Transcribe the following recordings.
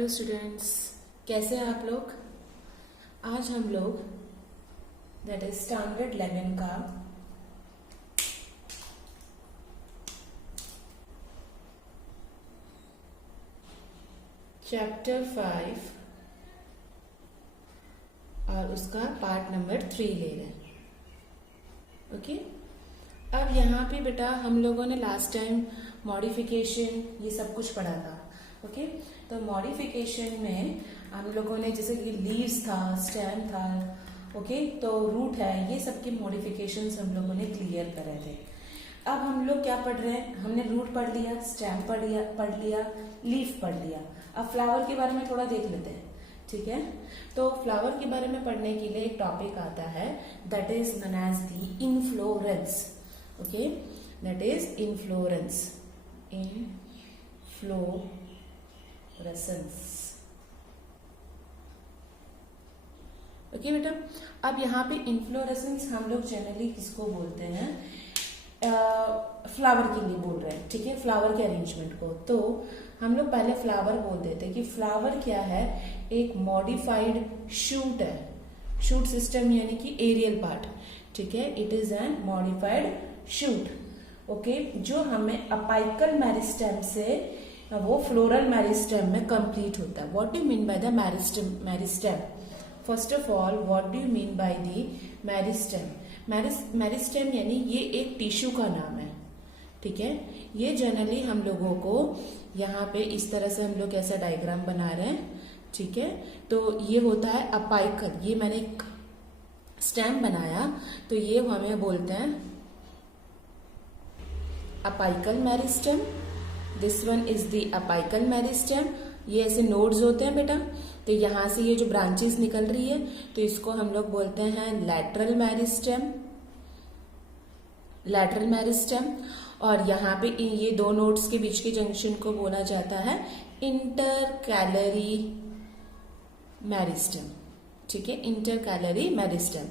Hello students, कैसे हैं आप लोग। आज हम लोग दैट इज स्टैंडर्ड 11 का चैप्टर 5 और उसका पार्ट नंबर 3 ले रहे हैं। ओके, अब यहाँ पे बेटा हम लोगों ने लास्ट टाइम मॉडिफिकेशन ये सब कुछ पढ़ा था। ओके, तो मॉडिफिकेशन में हम लोगों ने जैसे कि लीव्स था, स्टेम था, ओके, तो रूट है, ये सब के मॉडिफिकेशंस हम लोगों ने क्लियर करे थे। अब हम लोग क्या पढ़ रहे हैं, हमने रूट पढ़ लिया, स्टेम पढ़ लिया, लीफ पढ़ लिया। अब फ्लावर के बारे में थोड़ा देख लेते हैं, ठीक है। तो फ्लावर के बारे में पढ़ने के लिए एक टॉपिक आता है that is known as the inflorescence. Okay, that is inflorescence, inflorescence. Okay बेटा, अब यहाँ पे इनफ्लोरेसेंस हम लोग जनरली किसको बोलते हैं, फ्लावर के लिए बोल रहे हैं, ठीक है, फ्लावर के अरेंजमेंट को। तो हम लोग पहले फ्लावर बोल देते हैं कि फ्लावर क्या है, एक मॉडिफाइड शूट है, शूट सिस्टम यानी कि एरियल पार्ट, ठीक है, it is an modified shoot. Okay, जो हमें अपाइकल मेरिस्टेम से वो फ्लोरल मेरिस्टेम में कंप्लीट होता है। What do you mean by the meristem? First of all, what do you mean by the meristem? Meristem यानी ये एक टिश्यू का नाम है, ठीक है। ये जनरली हम लोगों को यहाँ पे इस तरह से हम लोग ऐसा डायग्राम बना रहे हैं, ठीक है। तो ये होता है अपाइकल, ये मैंने एक स्टेम बनाया, तो ये हमें बोलते हैं apical meristem. This one is the apical meristem. ये ऐसे नोड्स होते हैं बेटा, तो यहां से ये जो ब्रांचेस निकल रही है तो इसको हम लोग बोलते हैं लैटरल मेरिस्टेम, लैटरल मेरिस्टेम। और यहाँ पे ये दो नोड्स के बीच के जंक्शन को बोला जाता है इंटरकैलरी मेरिस्टेम, ठीक है, इंटरकैलरी मेरिस्टेम।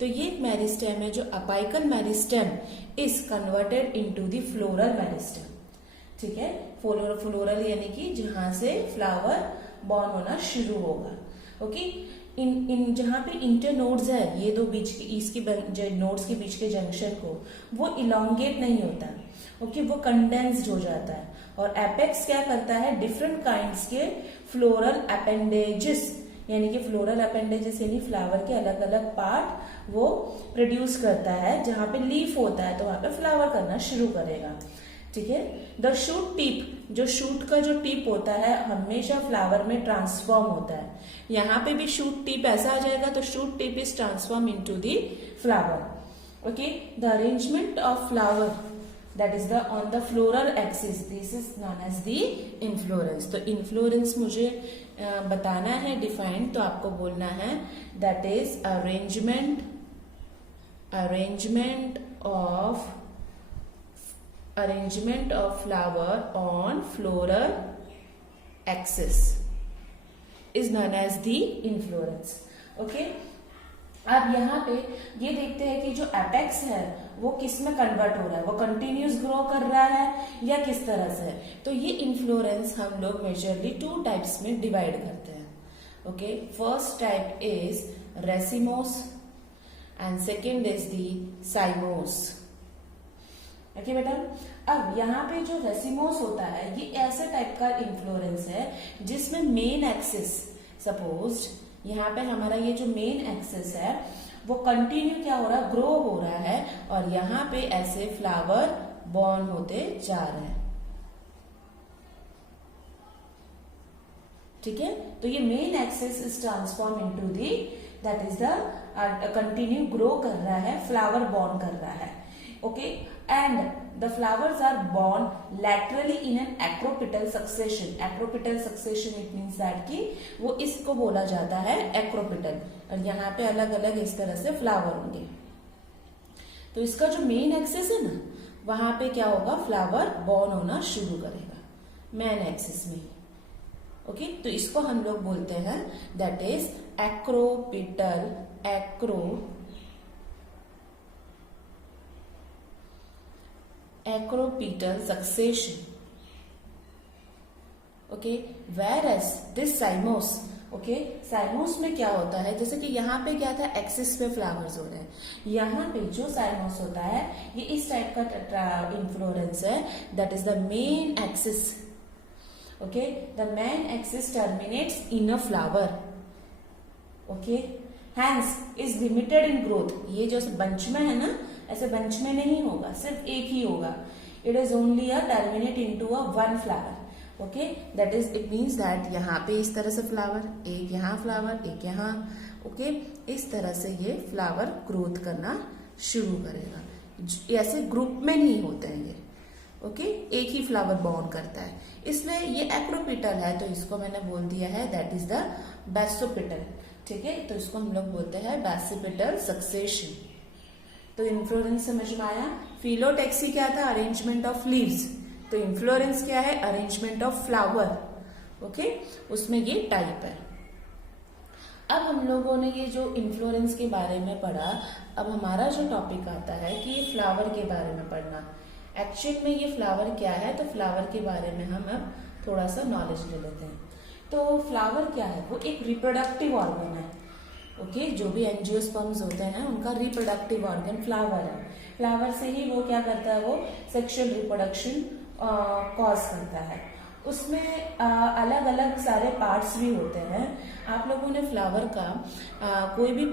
तो ये मेरिस्टेम है जो apical meristem is converted into the floral meristem, ठीक है। फ्लोरल यानी कि जहां से फ्लावर बॉर्न होना शुरू होगा। ओके, इन जहां पे इंटर नोड्स है, ये दो बीच के इसके नोड्स के बीच के जंक्शन को, वो इलोंगेट नहीं होता, ओके, वो कंडेंस्ड हो जाता है। और एपेक्स क्या करता है, डिफरेंट काइंड्स के फ्लोरल अपेंडेजेस यानी कि फ्लोरल अपेंडेजेस यानी फ्लावर के अलग अलग पार्ट वो प्रोड्यूस करता है। जहां पे लीफ होता है तो वहां पे फ्लावर करना शुरू करेगा, ठीक है। द शूट टिप, जो शूट का जो टिप होता है हमेशा फ्लावर में ट्रांसफॉर्म होता है। यहाँ पे भी शूट टिप ऐसा आ जाएगा, तो shoot tip is transform into the flower. Okay, the arrangement of flower that is the on the floral axis, this is known as the inflorescence. तो इनफ्लोरेंस मुझे बताना है डिफाइंड, तो आपको बोलना है that is arrangement of flower on floral axis is known as the inflorescence. Okay, अब यहाँ पे ये देखते हैं कि जो एपेक्स है वो किस में कन्वर्ट हो रहा है, वो कंटिन्यूस ग्रो कर रहा है या किस तरह से। तो ये इन्फ्लोरेंस हम लोग मेजरली 2 टाइप्स में डिवाइड करते हैं। Okay, first type is racemose and second is the साइमोस। Okay बेटा, अब यहाँ पे जो रेसिमोस होता है ये ऐसा टाइप का इन्फ्लोरेंस है जिसमें मेन एक्सिस, सपोज यहाँ पे हमारा ये जो मेन एक्सिस है वो कंटिन्यू क्या हो रहा है, ग्रो हो रहा है, और यहाँ पे ऐसे फ्लावर बॉर्न होते जा रहे हैं, ठीक है। तो ये main axis is transform into the that is the continue grow कर रहा है, फ्लावर बॉर्न कर रहा है। Okay, and the flowers are born laterally in an acropetal succession. Acropetal succession it means that कि वो इसको बोला जाता है acropetal, और यहाँ पे अलग अलग इस तरह से फ्लावर होंगे। तो इसका जो मेन एक्सिस है ना, वहां पे क्या होगा, फ्लावर बॉर्न होना शुरू करेगा मेन एक्सिस में। ओके, तो इसको हम लोग बोलते हैं that is acropetal succession। Okay, okay, whereas this cymose, okay, cymose में क्या होता है, जैसे कि यहाँ पे क्या था, एक्सिस पे फ्लावर्स हो रहे हैं, यहाँ पे जो साइमोस होता है ये इस टाइप का इन्फ्लोरेंस है, that is the main axis, okay, the main axis terminates in a flower, okay, hence is limited in growth, ये जो बंच में है ना, ऐसे बंच में नहीं होगा, सिर्फ एक ही होगा, it is only a terminate into a one flower, okay, that is it means that यहाँ पे इस तरह से फ्लावर, एक यहाँ फ्लावर, एक यहाँ, ओके, इस तरह से ये फ्लावर ग्रोथ करना शुरू करेगा, ऐसे ग्रुप में नहीं होते हैं ये, ओके, एक ही फ्लावर बॉर्न करता है, इसलिए ये एक्रोपिटल है, तो इसको मैंने बोल दिया है दैट इज द बेसोपिटल, ठीक है, तो इसको हम लोग बोलते हैं बेसिपिटल सक्सेशन। तो इन्फ्लोरेंस समझ में आया। फिलोटैक्सी क्या था, अरेंजमेंट ऑफ लीव्स, तो इन्फ्लोरेंस क्या है, अरेंजमेंट ऑफ फ्लावर, ओके, उसमें ये टाइप है। अब हम लोगों ने ये जो इन्फ्लोरेंस के बारे में पढ़ा, अब हमारा जो टॉपिक आता है कि ये फ्लावर के बारे में पढ़ना, एक्चुअल में ये फ्लावर क्या है, तो फ्लावर के बारे में हम अब थोड़ा सा नॉलेज ले लेते हैं। तो फ्लावर क्या है, वो एक रिप्रोडक्टिव ऑर्गन है, ओके, जो भी एंजियोस्पर्म्स होते हैं उनका रिप्रोडक्टिव ऑर्गन फ्लावर है, फ्लावर से ही वो क्या करता है, वो सेक्सुअल रिप्रोडक्शन कॉज करता है, उसमें अलग अलग सारे पार्ट्स भी होते हैं। आप लोगों ने फ्लावर का कोई भी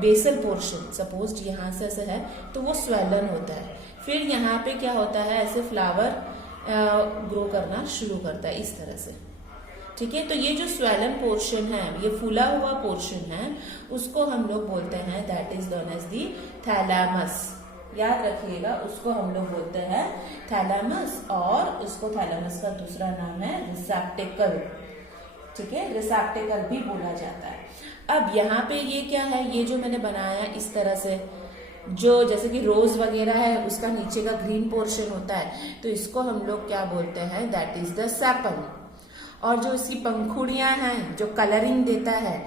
बेसल पोर्शन, सपोज यहाँ से ऐसे है तो वो स्वेलन होता है, फिर यहाँ पे क्या होता है, ऐसे फ्लावर ग्रो करना शुरू करता है इस तरह से, ठीक है। तो ये जो स्वेलन पोर्शन है, ये फूला हुआ पोर्शन है, उसको हम लोग बोलते हैं that is known as the thalamus, याद रखिएगा, उसको हम लोग बोलते हैं थैलेमस, और उसको थैलेमस का दूसरा नाम है रिसेप्टेकल, ठीक है, रिसेप्टेकल भी बोला जाता है। अब यहाँ पे ये क्या है, ये जो मैंने बनाया इस तरह से, जो जैसे कि रोज वगैरह है उसका नीचे का ग्रीन पोर्शन होता है, तो इसको हम लोग क्या बोलते हैं, दैट इज द सेपल, और जो इसकी पंखुड़ियां हैं, जो कलरिंग देता है,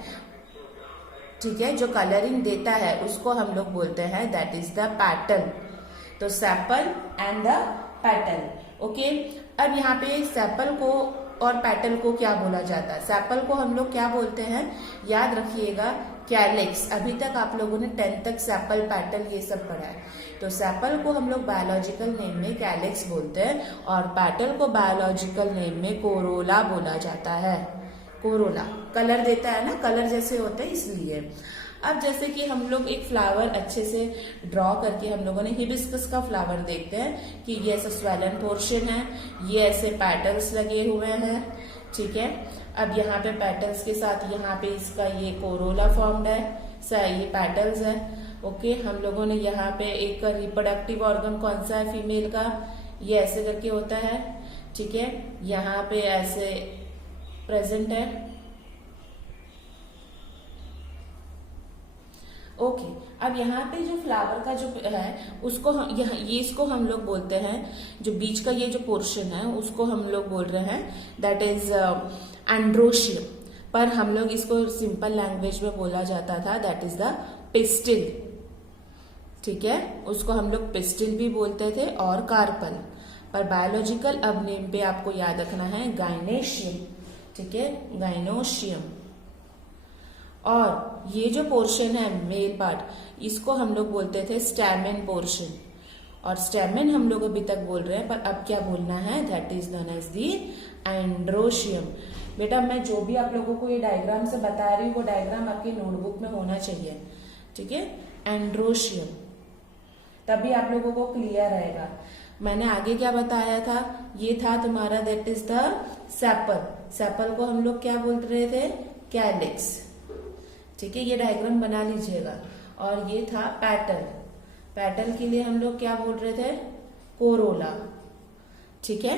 ठीक है, जो कलरिंग देता है उसको हम लोग बोलते हैं दैट इज द पैटल, तो sepal and the petal, okay. अब यहाँ पे सेपल को और पैटल को क्या बोला जाता है, सेपल को हम लोग क्या बोलते हैं, याद रखिएगा, कैलिक्स, अभी तक आप लोगों ने 10th तक सेपल पैटल ये सब पढ़ा है, तो सेपल को हम लोग बायोलॉजिकल नेम में कैलिक्स बोलते हैं, और पैटल को बायोलॉजिकल नेम में कोरोला बोला जाता है, कोरोला, कलर देता है ना, कलर जैसे होते हैं इसलिए। अब जैसे कि हम लोग एक फ्लावर अच्छे से ड्रॉ करके हम लोगों ने हिबिस्कस का फ्लावर देखते हैं कि ये ऐसा स्वेलन पोर्शन है, ये ऐसे पैटल्स लगे हुए हैं, ठीक है। अब यहाँ पे पेटल्स के साथ यहाँ पे इसका ये कोरोला फॉर्म्ड है, ये पेटल्स है, ओके। हम लोगों ने यहाँ पे एक रिप्रोडक्टिव ऑर्गन कौन सा है फीमेल का, ये ऐसे करके होता है, ठीक है, यहाँ पे ऐसे प्रेजेंट है, ओके। अब यहाँ पे जो फ्लावर का जो है उसको हम इसको हम लोग बोलते हैं, जो बीच का ये जो पोर्शन है उसको हम लोग बोल रहे हैं दैट इज एंड्रोशियम, पर हम लोग इसको सिंपल लैंग्वेज में बोला जाता था दैट इज द पिस्टिल, ठीक है, उसको हम लोग पिस्टिल भी बोलते थे, और कार्पल, पर बायोलॉजिकल अब नेम पे आपको याद रखना है गाइनेशियम, ठीक है, गाइनोशियम। और ये जो पोर्शन है मेल पार्ट, इसको हम लोग बोलते थे स्टैमेन पोर्शन, और स्टैमेन हम लोग अभी तक बोल रहे हैं, पर अब क्या बोलना है, that is known as the androecium. बेटा मैं जो भी आप लोगों को ये डायग्राम से बता रही हूँ वो डायग्राम आपकी नोटबुक में होना चाहिए, ठीक है, एंड्रोशियम, तभी आप लोगों को क्लियर रहेगा। मैंने आगे क्या बताया था, ये था तुम्हारा that is the sepal, sepal को हम लोग क्या बोल रहे थे, कैलिक्स, ठीक है, ये डायग्राम बना लीजिएगा। और ये था पैटल, पैटल के लिए हम लोग क्या बोल रहे थे, कोरोला, ठीक है।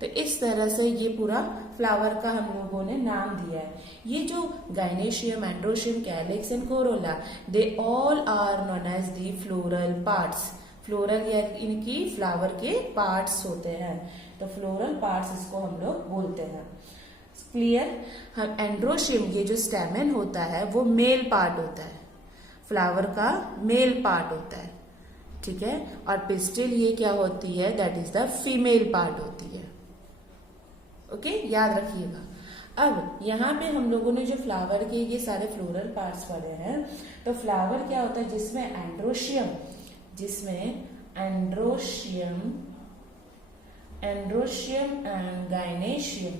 तो इस तरह से ये पूरा फ्लावर का हम लोगों ने नाम दिया है। ये जो gynoecium, androecium, calyx and corolla, they all are known as the floral parts, floral या इनकी फ्लावर के पार्ट्स होते हैं, तो फ्लोरल पार्ट्स इसको हम लोग बोलते हैं, क्लियर। हम एंड्रोशियम, ये जो स्टेमेन होता है वो मेल पार्ट होता है, फ्लावर का मेल पार्ट होता है, ठीक है, और पिस्टिल ये क्या होती है, that is the female part होती है, ओके, याद रखिएगा। अब यहाँ पे हम लोगों ने जो फ्लावर के ये सारे फ्लोरल पार्ट्स पढ़े हैं, तो फ्लावर क्या होता है जिसमें एंड्रोशियम एंड गाइनेशियम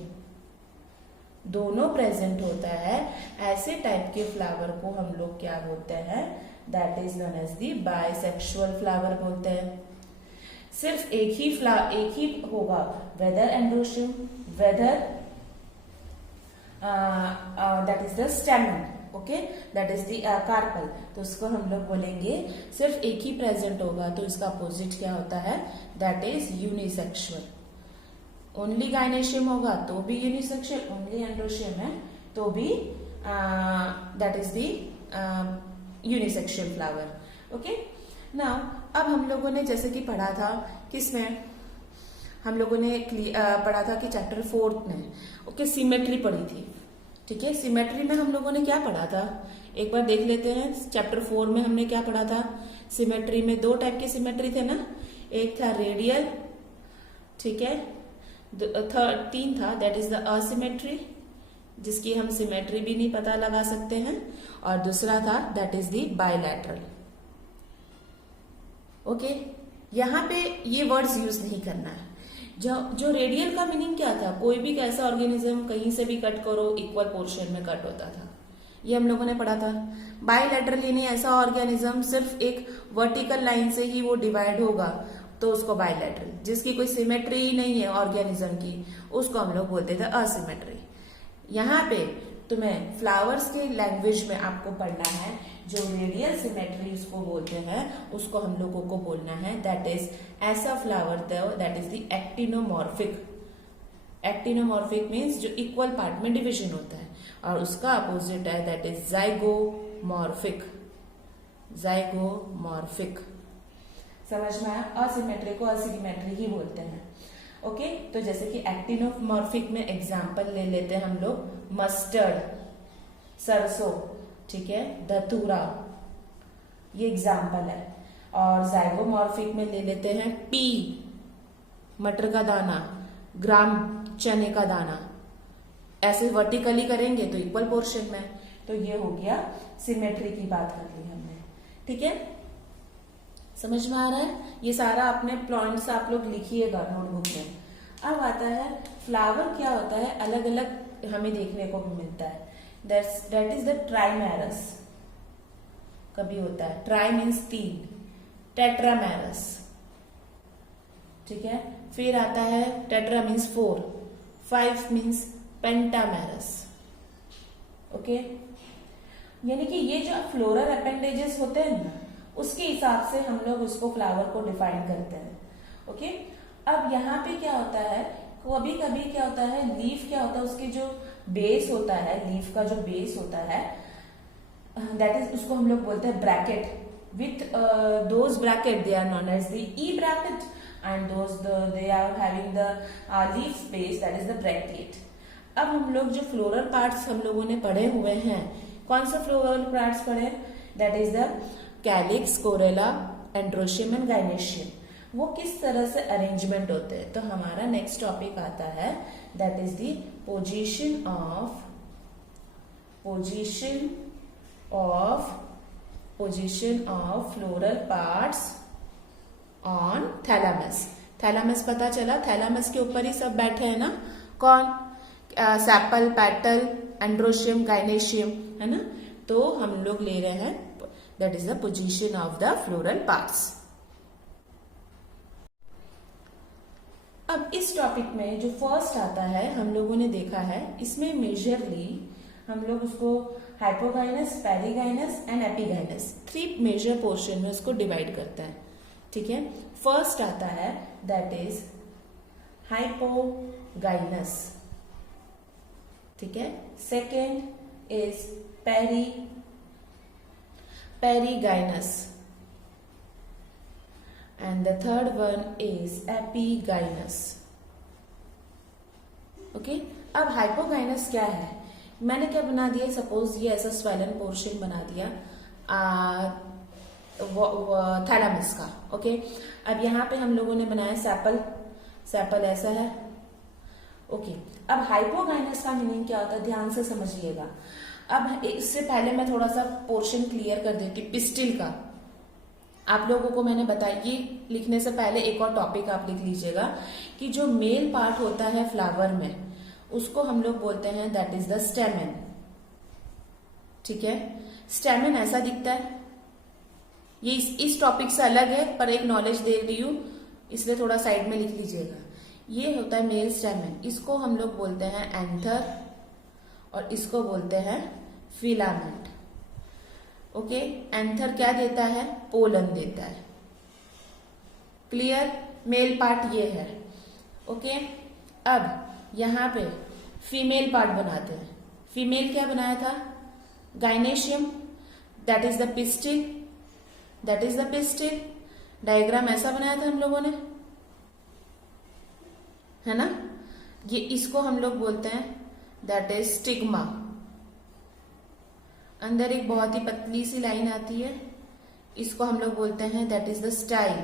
दोनों प्रेजेंट होता है, ऐसे टाइप के फ्लावर को हम लोग क्या बोलते हैं, that is known as the bisexual flower बोलते हैं। सिर्फ एक ही होगा, whether androecium, whether that is the stamen, okay, that is the carpel, तो उसको हम लोग बोलेंगे सिर्फ एक ही प्रेजेंट होगा, तो इसका अपोजिट क्या होता है, that is unisexual. Only gynoecium होगा तो भी यूनिसेक्सुअल, ओनली एंड्रोशियम है तो भी that is the unisexual flower, okay. Now अब हम लोगों ने जैसे कि पढ़ा था, किसमें हम लोगों ने पढ़ा था कि चैप्टर 4 में, ओके, सिमेट्री पढ़ी थी, ठीक है। सिमेट्री में हम लोगों ने क्या पढ़ा था, एक बार देख लेते हैं। चैप्टर 4 में हमने क्या पढ़ा था, सिमेट्री में 2 टाइप के सिमेट्री थे ना, एक था रेडियल, ठीक है, 3 था, दैट इज द असिमेट्री, जिसकी हम सिमेट्री भी नहीं पता लगा सकते हैं, और दूसरा था that is the bilateral, okay. यहाँ पे ये वर्ड्स यूज नहीं करना है। जो रेडियल का मीनिंग क्या था, कोई भी कैसा ऑर्गेनिज्म कहीं से भी कट करो इक्वल पोर्शन में कट होता था, ये हम लोगों ने पढ़ा था। बायलैटरल यानी ऐसा ऑर्गेनिज्म सिर्फ एक वर्टिकल लाइन से ही वो डिवाइड होगा, तो उसको बायलैटरल, जिसकी कोई सिमेट्री ही नहीं है ऑर्गेनिज्म की, उसको हम लोग बोलते थे असिमेट्री। यहाँ पे तुम्हें फ्लावर्स के लैंग्वेज में आपको पढ़ना है, जो रेडियल सिमेट्री उसको बोलते हैं, उसको हम लोगों को बोलना है दैट इज ऐसा flower that is the actinomorphic. Actinomorphic means जो इक्वल पार्ट में डिविजन होता है, और उसका अपोजिट है दैट इज जाइगोमॉर्फिक। जाइगोमॉर्फिक समझ में आया। असिमेट्री को असिमेट्री ही बोलते हैं, ओके। तो जैसे कि एक्टिनोमॉर्फिक में एग्जाम्पल ले लेते हैं हम लोग, मस्टर्ड, सरसों, ठीक है, धतूरा, ये एग्जाम्पल है। और जाइगोमॉर्फिक में ले लेते हैं पी, मटर का दाना, ग्राम, चने का दाना, ऐसे वर्टिकली करेंगे तो इक्वल पोर्शन में। तो ये हो गया सिमेट्री की बात कर ली हमने, ठीक है, समझ में आ रहा है। ये सारा अपने पॉइंट्स आप लोग लिखिएगा नोटबुक में। अब आता है फ्लावर क्या होता है, अलग अलग हमें देखने को भी मिलता है, दैट इज द ट्राइमेरस, कभी होता है, ट्राई मीन्स 3, टेट्रामेरस, ठीक है, फिर आता है tetra means 4, 5 means pentamerous, okay. यानी कि ये जो फ्लोरल अपेंडेजेस होते हैं ना, उसके हिसाब से हम लोग उसको फ्लावर को डिफाइन करते हैं, ओके। अब यहाँ पे क्या होता है, कभी कभी क्या होता है, लीफ क्या होता है, उसके जो बेस होता है, लीफ का जो बेस होता है, दैट इज, उसको हम लोग बोलते हैं bracket. With those bracket they are known as the e bracket, and those they are having the leaf base, that is the bracket. अब हम लोग जो फ्लोरल पार्ट्स हम लोगों ने पढ़े हुए हैं, कौन सा फ्लोरल पार्ट्स पढ़े, दैट इज द कैलिक्स, कोरेला, एंड्रोशियम एंड गाइनेशियम, वो किस तरह से अरेंजमेंट होते हैं। तो हमारा नेक्स्ट टॉपिक आता है that is the position of floral parts on thalamus. Thalamus पता चला, थैलामस के ऊपर ही सब बैठे हैं ना, कौन, सेपल, पेटल, एंड्रोशियम, गाइनेशियम, है ना। तो हम लोग ले रहे हैं that is the position of the floral parts. अब इस टॉपिक में जो फर्स्ट आता है, हम लोगों ने देखा है, इसमें मेजरली हम लोग उसको hypogynous, perigynous and epigynous 3 major portion में उसको डिवाइड करते हैं, ठीक है। फर्स्ट आता है दैट इज हाइपोगाइनस, ठीक है। Second is perigynous, and the third one is epigynous, okay। अब हाइपोगाइनस क्या है, मैंने क्या बना दिया, सपोज ये ऐसा स्वेलन पोर्शन बना दिया थैलामस का, ओके। अब यहाँ पे हम लोगों ने बनाया सेपल, सेपल ऐसा है, ओके, अब हाइपोगाइनस का मीनिंग क्या होता है ध्यान से समझिएगा। अब इससे पहले मैं थोड़ा सा पोर्शन क्लियर कर देती हूँ पिस्टिल का। आप लोगों को मैंने बताया, ये लिखने से पहले एक और टॉपिक आप लिख लीजिएगा कि जो मेल पार्ट होता है फ्लावर में उसको हम लोग बोलते हैं दैट इज द स्टेमेन। ठीक है, स्टेमेन ऐसा दिखता है। ये इस टॉपिक से अलग है पर एक नॉलेज दे रही हूं इसलिए थोड़ा साइड में लिख लीजिएगा। ये होता है मेल स्टेमेन, इसको हम लोग बोलते हैं एंथर और इसको बोलते हैं फिलामेंट। ओके, एंथर क्या देता है? पोलन देता है। क्लियर? मेल पार्ट ये है। ओके, अब यहां पे फीमेल पार्ट बनाते हैं। फीमेल क्या बनाया था? Gynoecium, that is the pistil, that is the pistil. Diagram ऐसा बनाया था हम लोगों ने, है ना? ये इसको हम लोग बोलते हैं दैट इज स्टिग्मा। अंदर एक बहुत ही पतली सी लाइन आती है, इसको हम लोग बोलते हैं दैट इज द स्टाइल।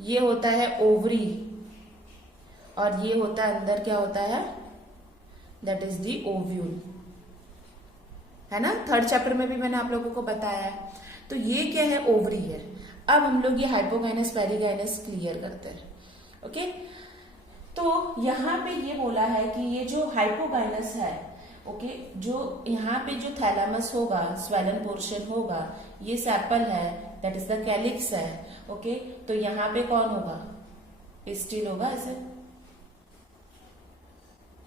ये होता है ओवरी और ये होता है अंदर क्या होता है? दैट इज द ओव्यूल, है ना? थर्ड चैप्टर में भी मैंने आप लोगों को बताया है। तो ये क्या है? ओवरी है। अब हम लोग ये हाइपोगाइनस पेरिगाइनस क्लियर करते हैं। ओके, तो यहां पे ये बोला है कि ये जो हाइपोगाइनस है, ओके, जो यहाँ पे जो थैलामस होगा, स्वेलन पोर्शन होगा, ये सेपल है, दैट इज द कैलिक्स है। ओके, तो यहाँ पे कौन होगा? पिस्टिल होगा ऐसे,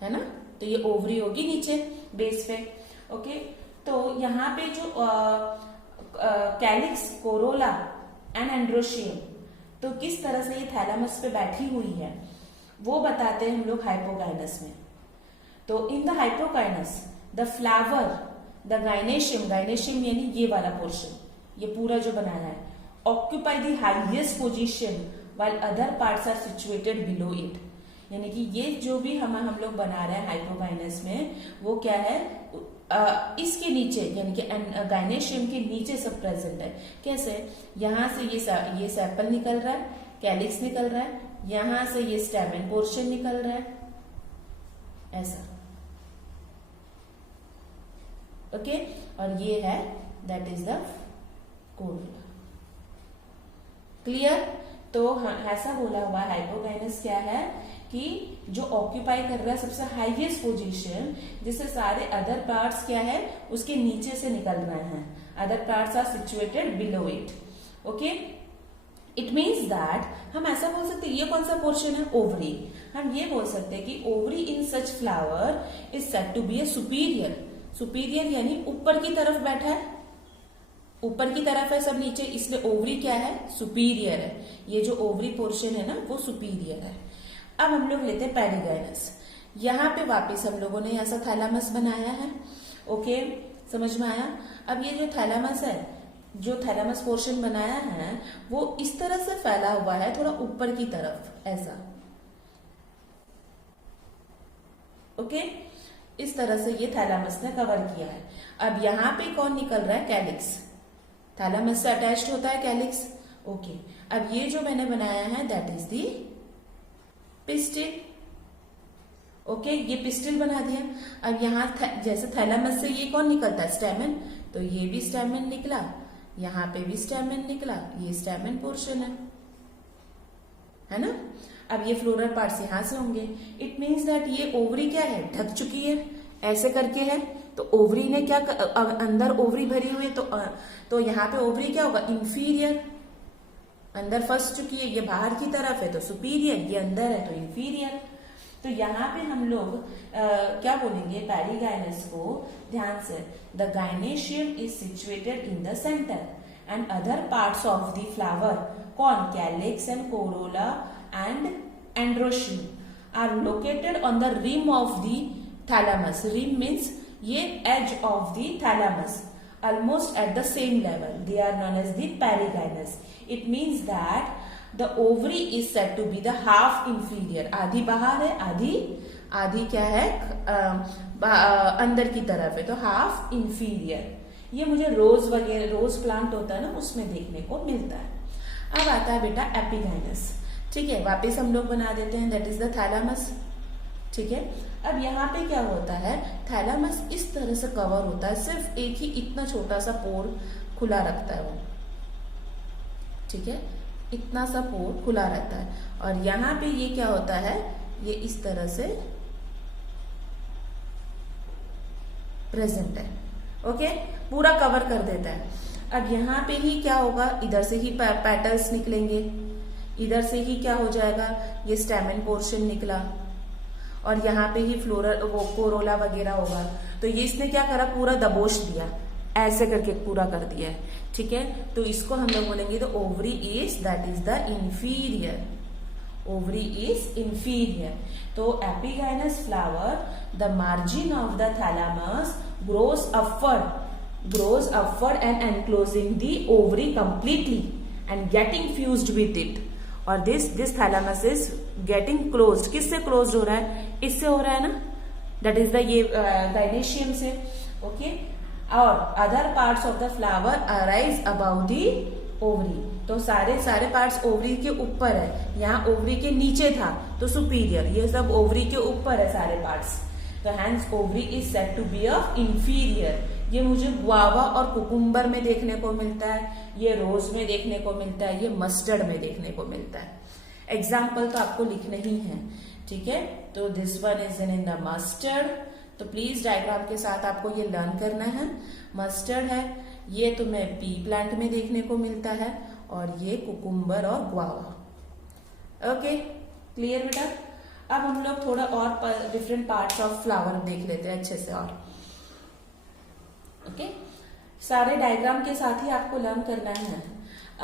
है ना? तो ये ओवरी होगी नीचे बेस पे। ओके, तो यहाँ पे जो कैलिक्स, कोरोला एंड एंड्रोशियम, तो किस तरह से ये थैलामस पे बैठी हुई है वो बताते हैं हम लोग हाइपोगाइनस में। तो in the hypogynous the flower, the gynoecium, gynoecium यानी ये वाला पोर्शन, ये पूरा जो बनाया है, occupy the highest position while other parts are situated below it. यानी कि ये जो भी हम लोग बना रहे हैं हाइपोगाइनस में वो क्या है? इसके नीचे यानी कि गाइनेशियम के नीचे सब प्रेजेंट है। कैसे? यहां से ये सेपल निकल रहा है, कैलिक्स निकल रहा है, यहां से ये स्टेमेन पोर्शन निकल रहा है, ऐसा। ओके, और ये है that is the Corolla. Clear? तो ऐसा बोला हुआ हाइपोगाइनस क्या है कि जो ऑक्यूपाई कर रहा है सबसे हाईएस्ट पोजीशन, जिससे सारे अदर पार्ट्स क्या है उसके नीचे से निकल रहे हैं, other parts are situated below it. Okay, it means that हम ऐसा बोल सकते हैं, ये कौन सा पोर्शन है? ओवरी। हम ये बोल सकते हैं कि ovary in such flower is said to be a superior. Superior यानी ऊपर की तरफ बैठा है, ऊपर की तरफ है सब नीचे, इसलिए ओवरी क्या है? सुपीरियर है। ये जो ओवरी पोर्शन है ना वो सुपीरियर है। अब हम लोग लेते हैं पेरिगाइनस। यहाँ पे वापस हम लोगों ने ऐसा थैलामस बनाया है। ओके, समझ में आया? अब ये जो थैलामस है, जो थैलामस पोर्शन बनाया है वो इस तरह से फैला हुआ है, थोड़ा ऊपर की तरफ ऐसा। ओके, इस तरह से ये थैलामस ने कवर किया है। अब यहाँ पे कौन निकल रहा है? कैलिक्स। थैलामस से अटैच्ड होता है कैलिक्स। ओके, अब ये जो मैंने बनाया है that is the pistil. Okay, ये पिस्टिल बना दिया। अब यहाँ जैसे थैलामस से ये कौन निकलता है? स्टेमेन। तो ये भी स्टेमेन निकला, यहाँ पे भी स्टेमेन निकला, ये स्टेमेन पोर्शन है ना? अब ये फ्लोरल पार्ट्स यहां से होंगे। इट मीन्स दैट ये ओवरी क्या है? ढक चुकी है, ऐसे करके है। तो ओवरी ने क्या अंदर ओवरी भरी हुई है, तो यहाँ पे ओवरी क्या होगा? इंफीरियर, अंदर फंस चुकी है। ये बाहर की तरफ है तो सुपीरियर, ये अंदर है तो इंफीरियर। तो यहाँ पे हम लोग क्या बोलेंगे पेरिगाइनस को? ध्यान से, the gynoecium is situated in the centre and other parts of the flower, कौन? Calyx and corolla and androecium are located on the rim of the thalamus. Rim means ये edge of the thalamus, almost at the same level. They are known as the perigynous. It means that the ovary is said to be the half inferior. आधी बाहर है, आधी क्या है? अंदर की तरफ है, तो हाफ इंफीरियर। ये मुझे रोज वगैरह, रोज प्लांट होता है ना, उसमें देखने को मिलता है। अब आता है बेटा एपिगाइनस। ठीक है, वापिस हम लोग बना देते हैं दैट इज द थैलामस। ठीक है। अब यहाँ पे क्या होता है, थैलामस इस तरह से कवर होता है, सिर्फ एक ही इतना छोटा सा पोर खुला रखता है वो, ठीक है, इतना सा पोर खुला रहता है। और यहाँ पे ये क्या होता है, ये इस तरह से प्रेजेंट है, ओके, पूरा कवर कर देता है। अब यहाँ पे ही क्या होगा, इधर से ही पेटल्स निकलेंगे, इधर से ही क्या हो जाएगा, ये स्टेमन पोर्शन निकला, और यहाँ पे ही फ्लोरल वो कोरोला वगैरह होगा। तो ये इसने क्या करा, पूरा दबोच दिया, ऐसे करके पूरा कर दिया है, ठीक है। तो इसको हम लोग बोलेंगे the ovary is, that is the inferior, ovary is inferior. तो epigynous flower, the margin of the thalamus grows upward and enclosing the ovary completely and getting fused with it. और this thalamus is getting closed, किससे closed हो रहा है, इससे हो रहा है ना, that is the ये gynoecium से, okay। और other parts of the flower arise above the ovary, तो सारे पार्ट्स ओवरी के ऊपर है, यहाँ ओवरी के नीचे था तो सुपीरियर, ये सब ओवरी के ऊपर है सारे पार्ट्स। तो hence ovary is said to be of inferior. ये मुझे गुआवा और कुकुम्बर में देखने को मिलता है, ये रोज में देखने को मिलता है, ये मस्टर्ड में देखने को मिलता है। एग्जाम्पल तो आपको लिखने ही है, ठीक है। तो this one is in the mustard, तो प्लीज डायग्राम के साथ आपको ये लर्न करना है। मस्टर्ड है, ये तुम्हें पी प्लांट में देखने को मिलता है, और ये कुकुम्बर और गुआवा। ओके, क्लियर बेटा। अब हम लोग थोड़ा और डिफरेंट पार्ट्स ऑफ फ्लावर देख लेते हैं अच्छे से, और ओके, सारे डायग्राम के साथ ही आपको लर्न करना है।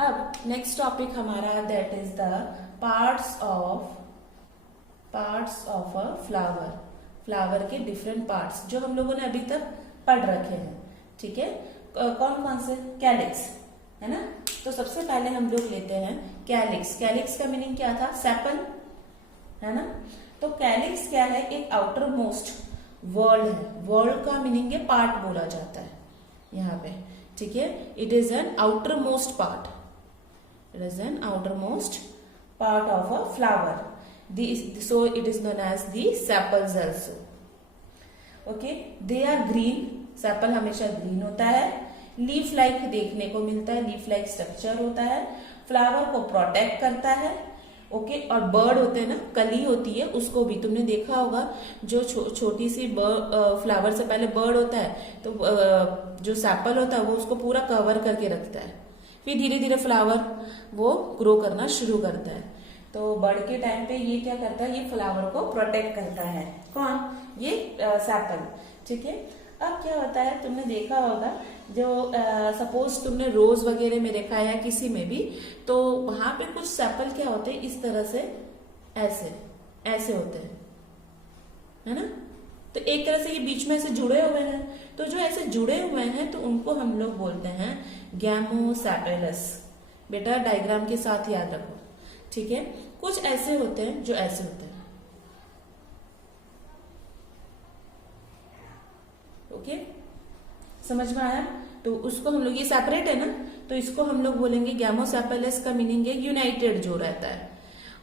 अब नेक्स्ट टॉपिक हमारा that is the parts of a flower, flower के डिफरेंट पार्ट्स जो हम लोगों ने अभी तक पढ़ रखे हैं, ठीक है। कौन कौन से, कैलिक्स है ना। तो सबसे पहले हम लोग लेते हैं कैलिक्स। कैलिक्स का मीनिंग क्या था, सेपल, है ना। तो कैलिक्स क्या है, एक आउटर मोस्ट वर्ल्ड है, वर्ल्ड का मीनिंग है पार्ट बोला जाता है यहाँ पे, ठीक है। It is an outer most part, it is an outer most part of a flower, so it is known as the sepals also, okay। they are green, sepal हमेशा ग्रीन होता है, लीफ लाइक देखने को मिलता है, leaf like structure होता है, flower को प्रोटेक्ट करता है, ओके। और बर्ड होते हैं ना, कली होती है, उसको भी तुमने देखा होगा, जो छोटी सी फ्लावर से पहले बर्ड होता है, तो जो सेपल होता है वो उसको पूरा कवर करके रखता है, फिर धीरे धीरे फ्लावर वो ग्रो करना शुरू करता है। तो बर्ड के टाइम पे ये क्या करता है, ये फ्लावर को प्रोटेक्ट करता है, कौन, ये सेपल, ठीक है। अब क्या होता है, तुमने देखा होगा, जो सपोज तुमने रोज वगैरह में देखा है या किसी में भी, तो वहां पे कुछ सेपल क्या होते हैं, इस तरह से ऐसे होते हैं, है ना। तो एक तरह से ये बीच में ऐसे जुड़े हुए हैं, तो जो ऐसे जुड़े हुए हैं तो उनको हम लोग बोलते हैं गैमोसेपेलस। बेटा डायग्राम के साथ याद रखो, ठीक है। कुछ ऐसे होते हैं जो ऐसे होते हैं, ओके, समझ में आया। तो उसको हम लोग, ये सेपरेट है ना, तो इसको हम लोग बोलेंगे गैमोसेपेलस का मीनिंग है यूनाइटेड जो रहता है,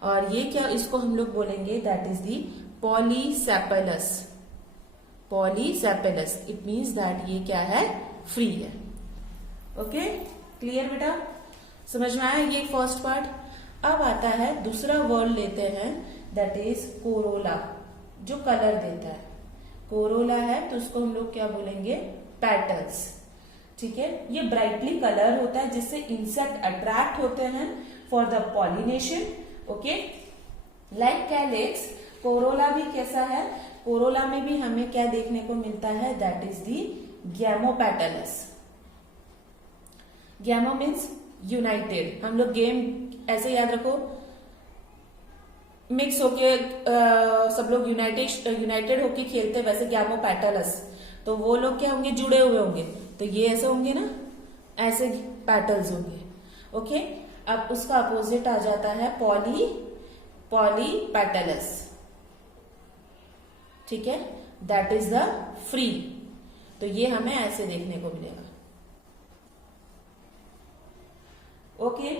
और ये क्या, इसको हम लोग बोलेंगे that is the polysepalous, polysepalous, it means that ये क्या है, फ्री है, ओके, क्लियर बेटा, समझ में आया ये फर्स्ट पार्ट। अब आता है दूसरा वर्ड लेते हैं, दैट इज कोरोला, जो कलर देता है, कोरोला है तो उसको हम लोग क्या बोलेंगे, पेटल्स, ठीक है। ये ब्राइटली कलर होता है जिससे इंसेक्ट अट्रैक्ट होते हैं for the pollination, okay. Like calyx, Corolla भी कैसा है, कोरोला में भी हमें क्या देखने को मिलता है, that is the gamopetalous. गैमो means United, हम लोग गेम ऐसे याद रखो, मिक्स होके सब लोग यूनाइटेड होके खेलते, वैसे गैमोपेटलस, तो वो लोग क्या होंगे, जुड़े हुए होंगे, तो ये ऐसे होंगे ना, ऐसे पेटल्स होंगे, ओके। अब उसका अपोजिट आ जाता है पॉलीपेटलस, ठीक है, दैट इज द फ्री, तो ये हमें ऐसे देखने को मिलेगा, ओके,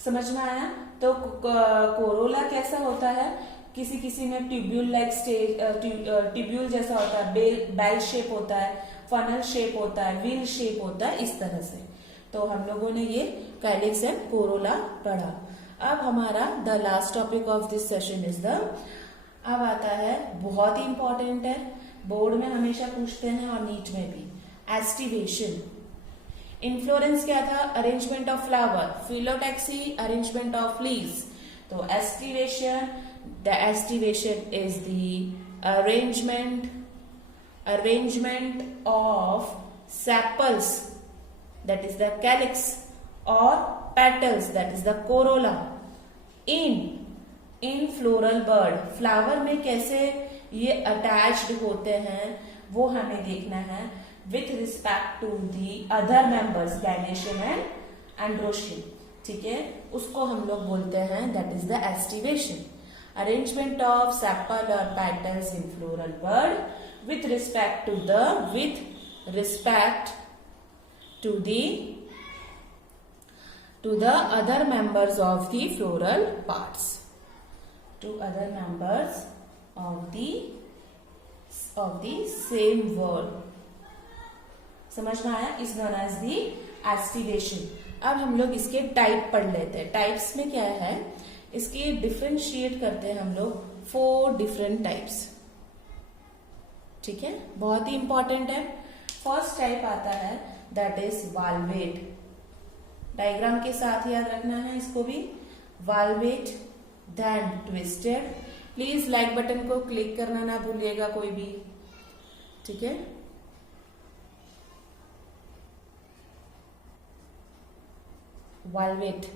समझ में आया। तो कोरोला कैसा होता है, किसी किसी में ट्यूब्यूल लाइक स्टेज, ट्यूब्यूल जैसा होता है, बेल शेप होता है, फनल शेप होता है, व्हील शेप होता है, इस तरह से। तो हम लोगों ने ये कैलिक्स एंड कोरोला पढ़ा। अब हमारा the last topic of this session is the, अब आता है बहुत ही इंपॉर्टेंट है, बोर्ड में हमेशा पूछते हैं और नीट में भी, एस्टिवेशन। इन्फ्लोरेंस क्या था? Arrangement of flower. Phyllotaxy, arrangement of leaves. तो aestivation, the aestivation is the arrangement of sepals, that is the calyx, or petals, that is the corolla, in floral bird। Flower में कैसे ये attached होते हैं वो हमें देखना है with respect to the other members, gynoecium and androecium. ठीक है, उसको हम लोग बोलते हैं that is the aestivation. Arrangement of sepal और petals in floral bird with respect to the other members of the floral parts, to other members of the same word। समझ में आया? Is known as the aestivation. अब हम लोग इसके type पढ़ लेते हैं। टाइप्स में क्या है, इसके डिफरेंशिएट करते हैं हम लोग 4 डिफरेंट टाइप्स। ठीक है, बहुत ही इंपॉर्टेंट है। फर्स्ट टाइप आता है दैट इज वाल्वेट। डायग्राम के साथ याद रखना है इसको भी, valvate, then twisted. Please like button को क्लिक करना ना भूलिएगा कोई भी। ठीक है, valvate.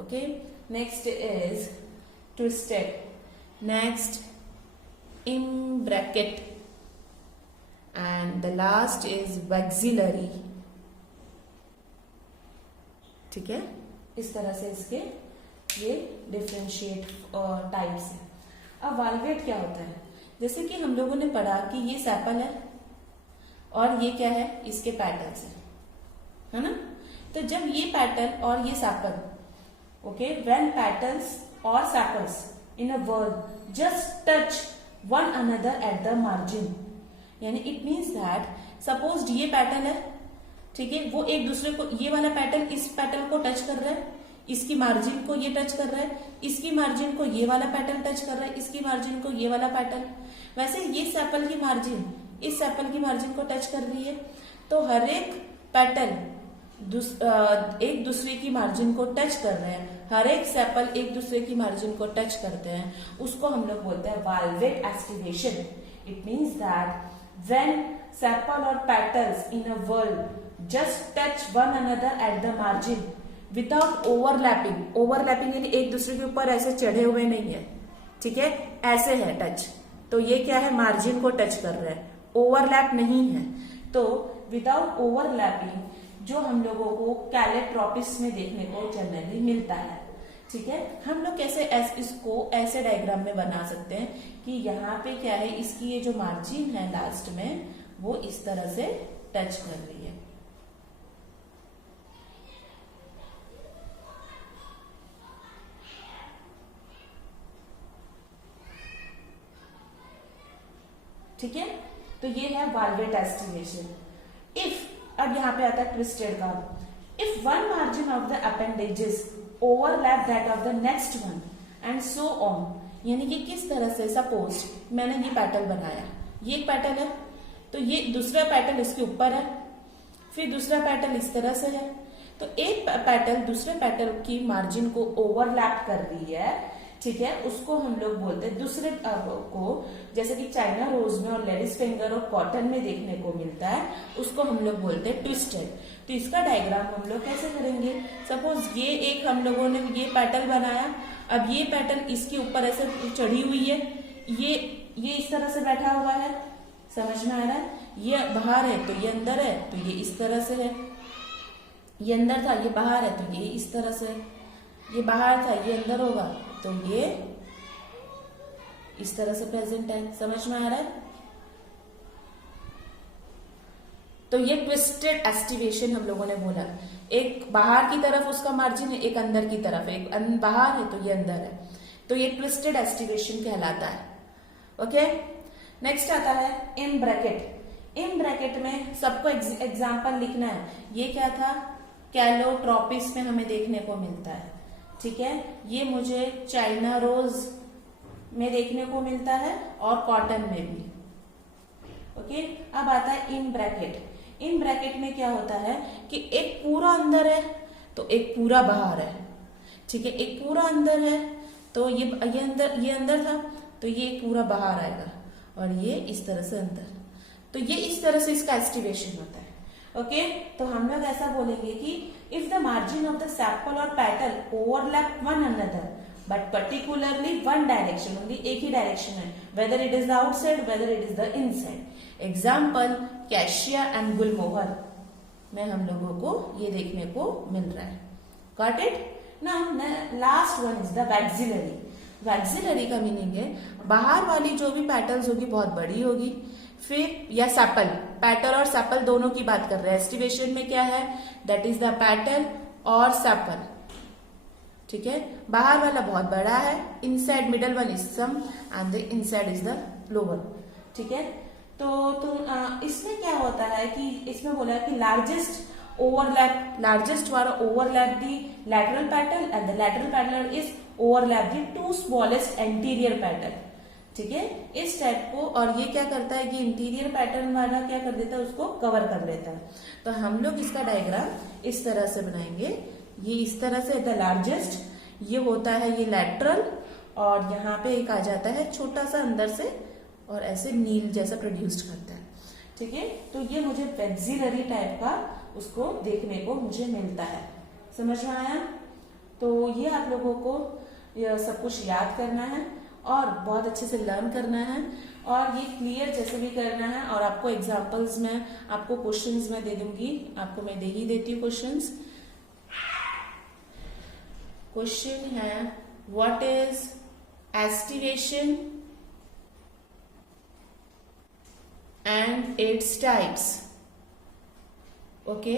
Okay, next is twisted, next imbricate, and the last is waxillary। ठीक है, इस तरह से इसके ये डिफरेंशिएट टाइप्स है। अब वाल्वेट क्या होता है? जैसे कि हम लोगों ने पढ़ा कि ये सेपल है और ये क्या है, इसके पैटल्स है ना। तो जब ये पैटल और ये सेपल, ओके, व्हेन पैटल्स और sepals in a word just touch one another at the margin, यानी इट मीन्स दैट सपोज ये पैटल है, ठीक है, वो एक दूसरे को, ये वाला पैटल इस पैटल को टच कर रहा है, इसकी मार्जिन को ये टच कर रहा है, इसकी मार्जिन को ये वाला पैटल टच कर रहा है, इसकी मार्जिन को ये वाला पैटल। वैसे ये सेपल की मार्जिन इस सेपल की मार्जिन को टच कर रही है। तो हर एक पैटल एक दूसरे की मार्जिन को टच कर रहे हैं, हर एक सेपल एक दूसरे की मार्जिन को टच करते हैं, उसको हम लोग बोलते हैं valvate aestivation. It means that when sepal और petals in a whorl just touch one another at the margin without overlapping. Overlapping यानी एक दूसरे के ऊपर ऐसे चढ़े हुए नहीं है, ठीक है, ऐसे है टच, तो ये क्या है, मार्जिन को टच कर रहे हैं, ओवरलैप नहीं है। तो विदाउट ओवरलैपिंग जो हम लोगों को कैलेट्रोपिस में देखने को जनरली मिलता है। ठीक है, हम लोग कैसे इसको ऐसे डायग्राम में बना सकते हैं कि यहाँ पे क्या है, इसकी ये जो मार्जिन है लास्ट में वो इस तरह से टच कर रही है। ठीक है, तो ये है वाल्वेट एस्टिवेशन। इफ, अब यहाँ पे आता है ट्विस्टेड का, if one margin of the appendages overlap that of the next one and so on, यानी कि किस तरह से, सपोज मैंने ये पैटर्न बनाया, ये एक पैटर्न है, तो ये दूसरा पैटर्न इसके ऊपर है, फिर दूसरा पैटर्न इस तरह से है, तो एक पैटर्न दूसरे पैटर्न की मार्जिन को ओवरलैप कर रही है। ठीक है, उसको हम लोग बोलते हैं दूसरे को, जैसे कि चाइना रोज में और लेडीज फिंगर और कॉटन में देखने को मिलता है, उसको हम लोग बोलते हैं ट्विस्टेड। तो इसका डायग्राम हम लोग कैसे करेंगे, सपोज ये एक हम लोगों ने ये पैटर्न बनाया, अब ये पैटर्न इसके ऊपर ऐसे चढ़ी हुई है, ये इस तरह से बैठा हुआ है, समझ में आ रहा है, ये बाहर है तो ये अंदर है, तो ये इस तरह से है, ये अंदर था ये बाहर है तो ये इस तरह से, ये बाहर था ये अंदर होगा तो ये इस तरह से प्रेजेंट है, समझ में आ रहा है। तो ये ट्विस्टेड एस्टिवेशन हम लोगों ने बोला, एक बाहर की तरफ उसका मार्जिन है, एक अंदर की तरफ, एक बाहर है तो ये अंदर है। तो ये ट्विस्टेड एस्टिवेशन कहलाता है। ओके, नेक्स्ट आता है इन ब्रैकेट। इन ब्रैकेट में सबको एग्जाम्पल लिखना है। ये क्या था, कैलोट्रोपिस में हमें देखने को मिलता है, ठीक है। ये मुझे चाइना रोज में देखने को मिलता है और कॉटन में भी। ओके, अब आता है इन ब्रैकेट। इन ब्रैकेट में क्या होता है कि एक पूरा अंदर है तो एक पूरा बाहर है, ठीक है। एक पूरा अंदर है तो ये अंदर था तो ये पूरा बाहर आएगा, और ये इस तरह से अंदर। तो ये इस तरह से इसका एस्टिवेशन होता है। ओके, तो हम लोग ऐसा बोलेंगे कि if the margin of the sepal और petal overlap one another but particularly one direction, only एक ही डायरेक्शन है, whether it is the outside whether it is the inside. Example cassia and gulmohar में हम लोगों को ये देखने को मिल रहा है। Got it? Now last one is the vexillary. Vexillary का मीनिंग है बाहर वाली जो भी पेटल्स होगी बहुत बड़ी होगी, फिर या सेपल, पेटल और सेपल दोनों की बात कर रहे हैं। एस्टिवेशन में क्या है, दैट इज द पेटल और सेपल, ठीक है। बाहर वाला बहुत बड़ा है, inside middle one is some and the inside is the lower, ठीक है। तो इसमें क्या होता है कि इसमें बोला है कि लार्जेस्ट वाला overlap the lateral petal and the lateral petal is overlap the two smallest anterior petal, ठीक है, इस टाइप को। और ये क्या करता है कि इंटीरियर पैटर्न वाला क्या कर देता है, उसको कवर कर देता है। तो हम लोग इसका डायग्राम इस तरह से बनाएंगे। ये इस तरह से द लार्जेस्ट, ये होता है ये लैटरल, और यहाँ पे एक आ जाता है छोटा सा अंदर से और ऐसे नील जैसा प्रोड्यूस करता है, ठीक है। तो ये मुझे वैक्सिलरी टाइप का उसको देखने को मुझे मिलता है। समझ में आया? तो ये आप लोगों को ये सब कुछ याद करना है और बहुत अच्छे से लर्न करना है, और ये क्लियर जैसे भी करना है। और आपको एग्जांपल्स में, आपको क्वेश्चंस में दे दूंगी, आपको मैं दे ही देती हूँ क्वेश्चंस। क्वेश्चन है what is aestivation and its types. Okay,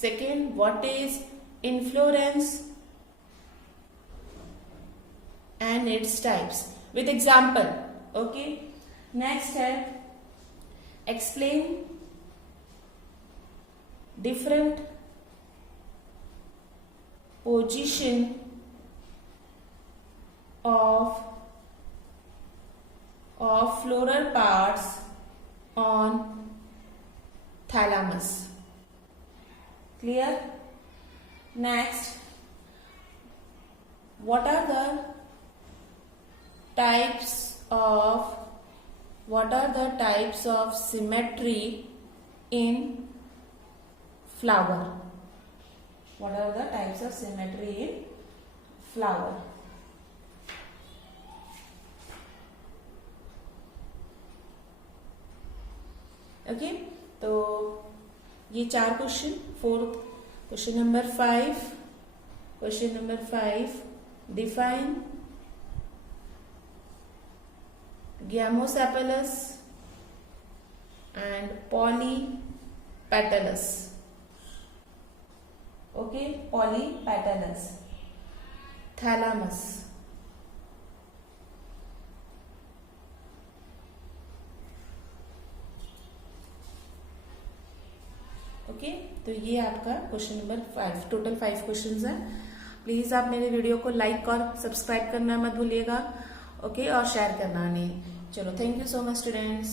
second what is inflorescence and its types with example. Okay, next है explain different position of floral parts on thalamus. Clear? Next, what are the types of symmetry in flower? What are the types of symmetry in flower? Okay, तो ये 4 question. Fourth question number 5 define Gamosepalous and polypetalous. Okay, polypetalous. Thalamus. Okay, तो ये आपका question number 5, total 5 questions हैं। Please आप मेरे video को like और सब्सक्राइब करना मत भूलिएगा, ओके, और शेयर करना नहीं। चलो, thank you so much students.